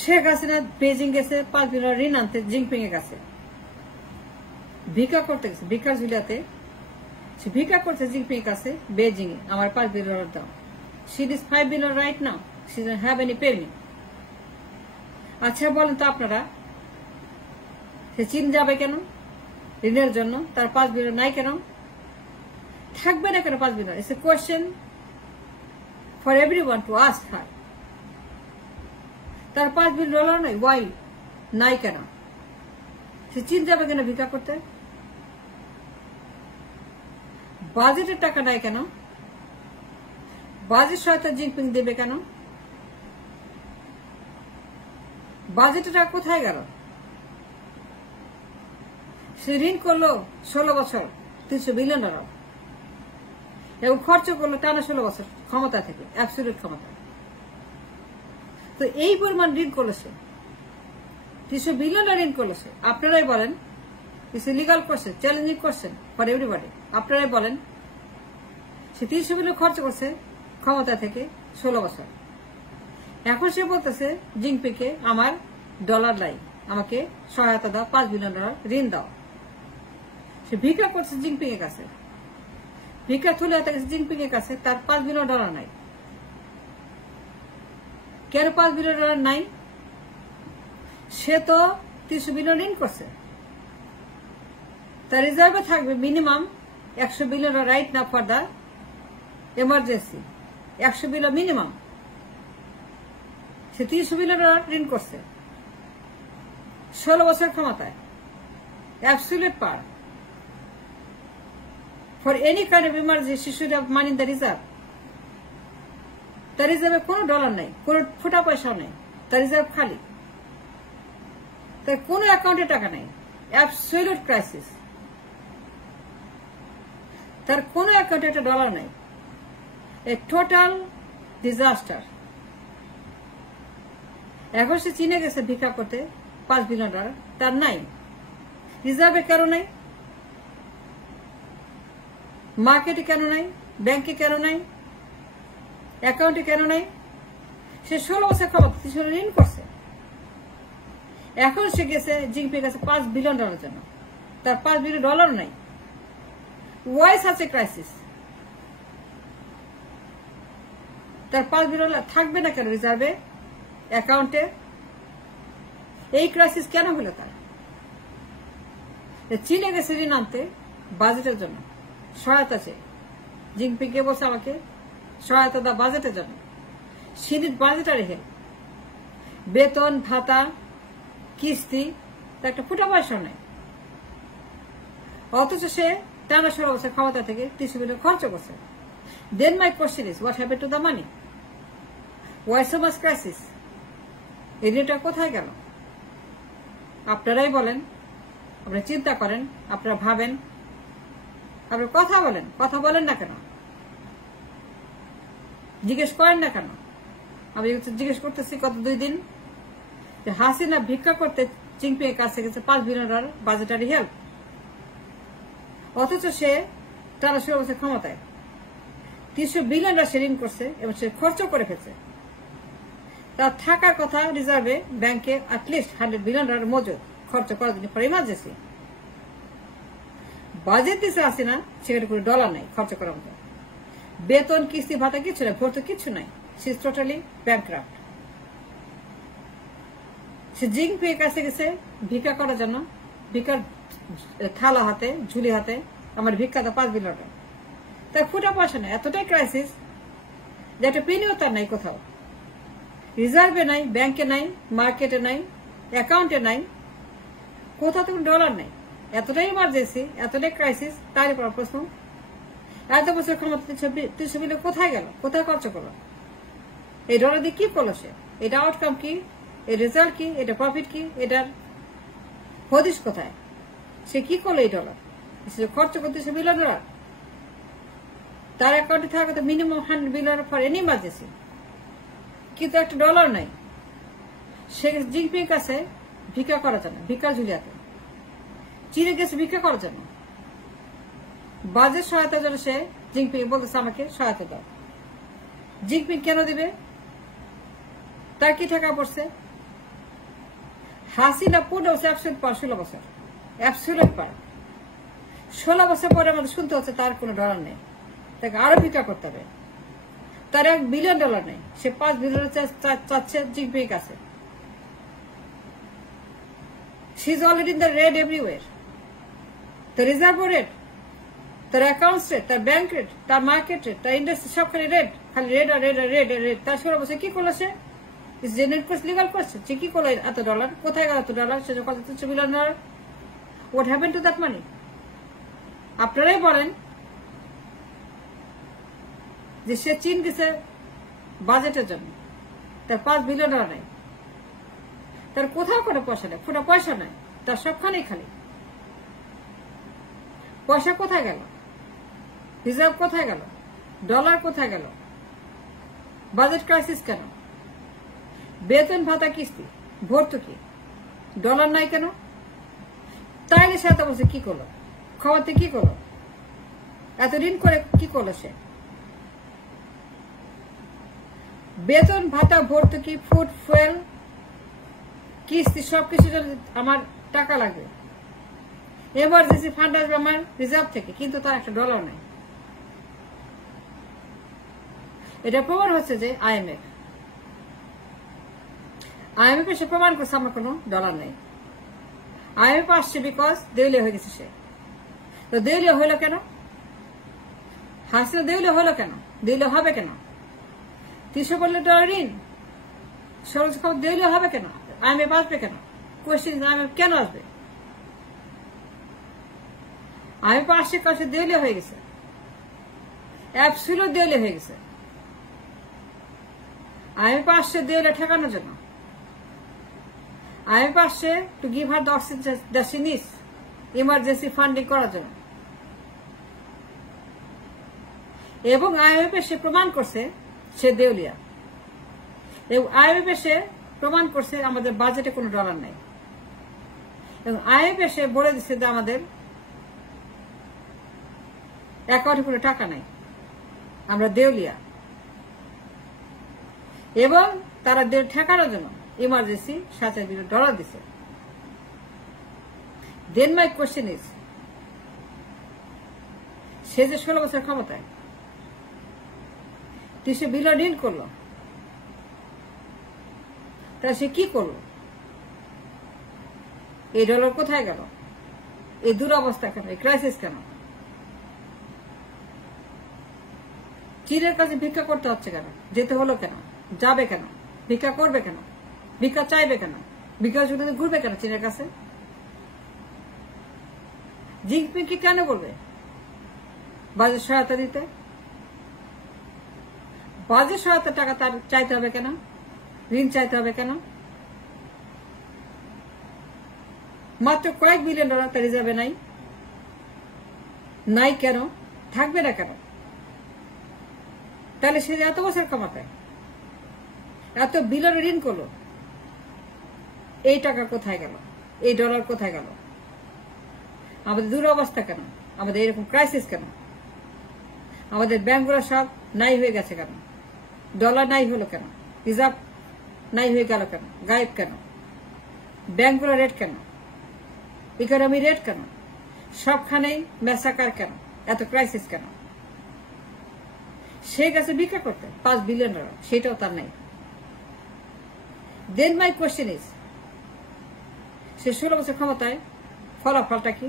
Sheikh Hasina Beijing গেছে 5 billion ঋণ আনতে জিনপিং এর কাছে, ভিক্ষা করতে গেছে ভিক্ষার ঝুলিয়াতে। সে ভিক্ষা করছে জিনপিং এর কাছে বেজিং এ, আমার 5 বিলিয়ন দাও। She is 5 billion right now. She doesn't have any payment. আচ্ছা বলেন তো আপনারা, সে চীন যাবে কেন ঋণের জন্য? তার 5 বিলিয়ন নাই কেন? থাকবে না কেন 5 billion? It's a question for everyone to ask her. তার 5 বিলিয়ন ডলার নাই, why নাই কেন? সে চীন যাবে কেন ভিক্ষা করতে? বাজেটের টাকা নাই কেন? বাজেট সহায়তা জিনপিং দেবে কেন? বাজেটের টাকা কোথায় গেল? সে ঋণ করলো 16 বছর 300 বিলিয়ন ডলার এবং খরচ করলো টানা 16 বছর ক্ষমতা থেকে, অ্যাবসলিউট ক্ষমতা। তো এই পরিমাণ ঋণ করলো সে, 300 বিলিয়ন ঋণ করলো সে। আপনারাই বলেন, it's a legal question, challenging question for everybody. আপনারাই বলেন, সে 300 বিলিয়ন খরচ করছে ক্ষমতা থেকে 16 বছর। এখন সে বলতেছে জিনপিংকে আমার ডলার লাই, আমাকে সহায়তা দাও, 5 বিলিয়ন ডলার ঋণ দাও। সে ভিক্ষা করছে জিনপিং এর কাছে, ভিক্ষা তুলে হাতে গেছে জিনপিং এর কাছে, তার 5 বিলিয়ন ডলার নাই। কেন 5 বিলিয়ন ডলার নাই? সে তো 300 বিলিয়ন ঋণ করছে, তার রিজার্ভে থাকবে মিনিমাম 100 বিলিয়ন ডলার রাইট না for the emergency, 100 billion minimum. Say 300 billion dollar ঋণ করছে 16 বছর ক্ষমতায়, absolute power for any kind of emergency should have money in the reserve. তার রিজার্ভে কোনো ডলার নাই, কোনো ফোটা পয়সাও নেই, তার রিজার্ভ খালি, তাই কোনো অ্যাকাউন্টে টাকা নেই, অ্যাবসলিউট ক্রাইসিস। তার কোনো অ্যাকাউন্টে একটা ডলার নাই, এ টোটাল ডিজাস্টার। এখন সে চীনে গেছে ভিক্ষা করতে 5 বিলিয়ন ডলার, তার নাই। রিজার্ভে কেন নাই? মার্কেটে কেন নাই? ব্যাংকে কেন নাই? অ্যাকাউন্টে কেন নাই? সে 16 বছর ক্ষমতা ঋণ করছে। এখন সে গেছে জিনপিং কাছে 5 বিলিয়ন ডলারের জন্য, তার 5 বিলিয়ন ডলার নাই। Why such a crisis? তার 5 বিলিয়ন থাকবে না কেন রিজার্ভে, অ্যাকাউন্টে? এই ক্রাইসিস কেন হলো তার? চীনে গেছে ঋণ আনতে বাজেটের জন্য, সহায়তা চেয়ে। জিনপিং কে বলছে আমাকে সহায়তা দাও বাজেটের জন্য। সিনিট বাজেটারি হেল্প, বেতন ভাতা কিস্তি, তার একটা ফুটা পয়সা নেই। অথচ সে টানা 16 বছর ক্ষমতা থেকে 300 বিলিয়ন খরচ করছে। Then my question is, what happened to the money? Why so much crisis? এই ঋণটা কোথায় গেল? আপনারাই বলেন, আপনারা চিন্তা করেন, আপনারা ভাবেন, আপনারা কথা বলেন না কেন? জিজ্ঞেস করেন না কেন? আমি জিজ্ঞেস করতেছি কত 2 দিন যে হাসিনা ভিক্ষা করতে জিনপিং এর কাছে গেছে 5 বিলিয়ন ডলার বাজেটারি হেল্প, অথচ সে টানা 16 বছর ক্ষমতায় 300 বিলিয়ন ডলার সে ঋণ করছে এবং সে খরচ করে ফেলছে। তার থাকার কথা রিজার্ভে ব্যাংকে অ্যাটলিস্ট 100 বিলিয়ন ডলার মজুদ খরচ করার জন্য ফর ইমার্জেন্সি। বাজেট দিচ্ছে হাসিনা, সেখানে কোনো ডলার নাই খরচ করার মতো। বেতন কিস্তি ভাতা কিছু নাই, ভর্তি কিছু নাই। সে is totally bankrupt. Xi Jinping এর কাছে গেছে ভিক্ষা করার জন্য, ভিক্ষার থালা হাতে ঝুলি হাতে, আমার ভিক্ষা দাও 5 বিলিয়ন ডলার। তার ফুটা পয়সা নেই, এতটাই ক্রাইসিস যে একটা পেনিও তার নাই কোথাও। রিজার্ভে নাই, ব্যাংকে নাই, মার্কেটে নাই, অ্যাকাউন্টে নাই, কোথাও তো ডলার নাই। এতটাই ইমার্জেন্সি, এতটাই ক্রাইসিস। তার উপর প্রশ্ন, এত বছর ক্ষমতা 300 বিলিয়ন কোথায় গেল? কোথায় খরচ করলো? এই ডলার দিয়ে কি করলো সে? এটা আউটকাম কি? এর রেজাল্ট কি? এটা প্রফিট কি? এটার হদিশ কোথায়? সে কি করলো এই ডলার? খরচ করতে 300 বিলিয়ন ডলার। তার অ্যাকাউন্টে থাকা তো minimum 100 billion for any emergency, কিন্তু একটা ডলার নাই। সে জিনপিং কাছে ভিক্ষা করার জন্য, ভিক্ষার ঝুলিয়াতে। চীনে গেছে ভিক্ষা করার জন্য, বাজেট সহায়তার জন্য সে জিনপিং বলতেছে আমাকে সহায়তা দাও। জিনপিং কেন দিবে? তার কি টাকা পড়ছে? হাসিনা পূর্ণ হচ্ছে 16 বছর, অ্যাবসলিউট পার। 16 বছর পরে আমাদের শুনতে হচ্ছে তার কোনো ডলার নেই, তাকে আরো ভিক্ষা করতে হবে। তার $1 বিলিয়ন নেই, সে $5 বিলিয়ন চাচ্ছে জিনপিং কাছে। She is already in the red everywhere. তার রিজার্ভ রেট, তার অ্যাকাউন্টস রেট, তার ব্যাংক রেট, তার মার্কেট রেট, তার ইন্ডাস্ট্রি সবখানে রেট, খালি রেড আর রেড আর রেড আর রেড। তার 16 বছর কি করলো সে? জেনারেট করছে, লিগাল করছে। সে কি করলো এত ডলার? কোথায় গেল এত ডলার? সে কত $300 billion? What happen to that money? আপনারাই বলেন যে সে চীন দিছে বাজেটের জন্য, তার $5 বিলিয়ন নেই, তার কোথাও কোনো পয়সা নেই, ফোটা পয়সা নাই, তার সবখানেই খালি। পয়সা কোথায় গেল? রিজার্ভ কোথায় গেল? ডলার কোথায় গেল? বাজেট ক্রাইসিস কেন? বেতন ভাতা কিস্তি ভর্তুকি, ডলার নাই কেন? তাইলে সে এত বছর কি করলো? খাওয়াতে কি করলো? এত ঋণ করে কি করলো সে? বেতন ভাতা ভর্তুকি, ফুড, ফুয়েল, কিস্তি সবকিছু আমার টাকা লাগবে, এমার্জেন্সি ফান্ড আসবে আমার রিজার্ভ থেকে, কিন্তু তার একটা ডলার নাই। এটা প্রমাণ হচ্ছে যে IMF এসে প্রমাণ করছে আমার কোনো ডলার নেই। IMF আসছে বিকজ দেউলিয়া হয়ে গেছে সে। তো দেউলিয়া হইল কেন? হাসিনা দেউলিয়া হইল কেন? দেউলিয়া হবে কেন? $300 বিলিয়ন ঋণ, সরজ খবর দেউলিয়া হবে কেন? IMF আসবে কেন? কোয়েশ্চেন, IMF কেন আসবে? IMF আসছে কাছে দেউলিয়া হয়ে গেছে, অ্যাবসলিউট দেউলিয়া হয়ে গেছে। IMF আসছে দেউলিয়া ঠেকানোর জন্য। IMF আসছে to give her the she needs, emergency funding করার জন্য। এবং IMF সে প্রমাণ করছে সে দেউলিয়া, এবং IMF সে প্রমাণ করছে আমাদের বাজেটে কোনো ডলার নাই, এবং IMF সে বলে দিচ্ছে যে আমাদের অ্যাকাউন্টে কোনো টাকা নাই, আমরা দেউলিয়া। এবং তারা ঠেকানোর জন্য ইমার্জেন্সি $7 বিলিয়ন দিছে। দেন মাই কোয়েশ্চেন ইজ, সে যে 16 বছর ক্ষমতায় 300 বিলিয়ন ঋণ করলো, তা সে কি করলো? এই ডলার কোথায় গেল? এই দুরবস্থা কেন? এই ক্রাইসিস কেন? চীনের কাছে ভিক্ষা করতে হচ্ছে কেন? যেতে হলো কেন? যাবে কেন? ভিক্ষা করবে কেন? ভিক্ষা চাইবে কেন? ভিক্ষা ঘুরবে কেন চীনের কাছে? জিনপিং কি কেন বলবে বাজেট সহায়তা দিতে? বাজেট সহায়তা টাকা তার চাইতে হবে কেন? ঋণ চাইতে হবে কেন? মাত্র কয়েক $1 বিলিয়ন তার রিজার্ভে নাই। নাই কেন? থাকবে না কেন? তাহলে সে এত বছর ক্ষমতায় এত বিলিয়ন ঋণ করলো, এই টাকা কোথায় গেল? এই ডলার কোথায় গেল? আমাদের দুরবস্থা কেন? আমাদের এরকম ক্রাইসিস কেন? আমাদের ব্যাংকগুলো সব নাই হয়ে গেছে কেন? ডলার নাই হলো কেন? রিজার্ভ নাই হয়ে গেল কেন? গায়েব কেন? ব্যাংকগুলো রেট কেন? ইকোনমি রেট কেন? সবখানেই ম্যাসাকার কেন? এত ক্রাইসিস কেন? সে গেছে ভিক্ষা করতে $5 বিলিয়ন, সেটাও তার নাই। দেন মাই কোয়েশ্চেন ইজ, সে 16 বছর ক্ষমতায় ফলাফলটা কি?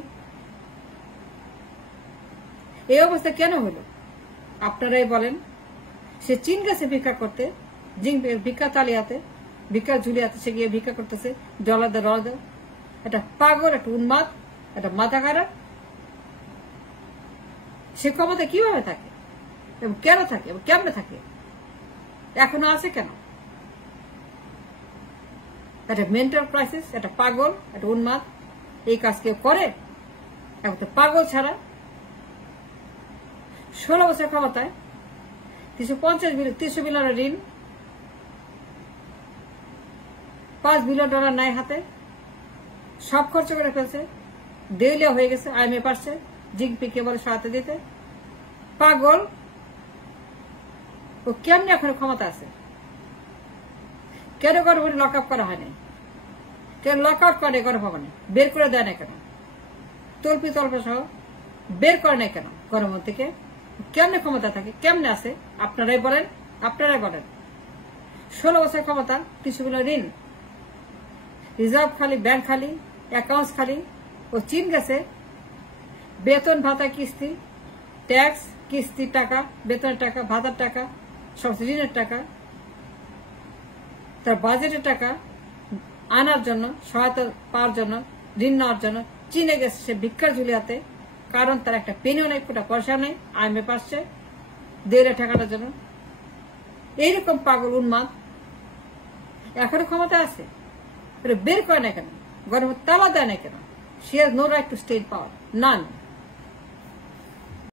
এই অবস্থা কেন হলো? আপনারাই বলেন। সে চীন গেছে ভিক্ষা করতে, ভিক্ষা তালিয়াতে, ভিক্ষা ঝুলিয়াতে সে গিয়ে ভিক্ষা করতেছে, ডলার দে ডলার দে। এটা পাগল, একটা উন্মাদ, একটা মাথা খারাপ। সে ক্ষমতা কিভাবে থাকে এবং কেন থাকে এবং কেমনে থাকে, এখনো আছে কেন? একটা মেন্টাল ক্রাইসিস, একটা পাগল, একটা উন্মাদ। এই কাজ কেউ করে? এখন তো পাগল ছাড়া। 16 বছর ক্ষমতায় 350 বিলিয়ন, 300 বিলিয়ন ঋণ, $5 বিলিয়ন নাই হাতে, সব খরচ করে ফেলছে, দেউলিয়া হয়ে গেছে। IMF আসছে জিনপিং কে বলে সহায়তা দিতে। পাগল, ও কেমনি এখনো ক্ষমতা আছে? কেন গভর্নমেন্ট লক আপ করা হয়নি? কেন লক আউট করে গণভবনে, বের করে দেয় না কেন? তল্পি তল্প সহ বের করে না কেন গণভবন থেকে? কেমনে ক্ষমতা থাকে, কেমনে আছে? আপনারাই বলেন, আপনারাই বলেন। 16 বছর ক্ষমতা, কিছুগুলো ঋণ, রিজার্ভ খালি, ব্যাংক খালি, অ্যাকাউন্ট খালি। ও চীন গেছে বেতন ভাতা কিস্তি, ট্যাক্স কিস্তির টাকা, বেতনের টাকা, ভাতার টাকা, সমস্ত ঋণের টাকা, তার বাজেটের টাকা আনার জন্য, সহায়তা পাওয়ার জন্য, ঋণ নেওয়ার জন্য চীনে গেছে সে ভিক্ষার ঝুলিয়াতে। কারণ তার একটা পেনিও নেই, কোটা পয়সা নেই, IMF আসছে দেড়ে টাকাটার জন্য। এইরকম পাগল উন্মাদ এখনো ক্ষমতা আছে, বের করে না কেন? গণভবন তালা দেয় না কেন? She has no right to stay in power. None.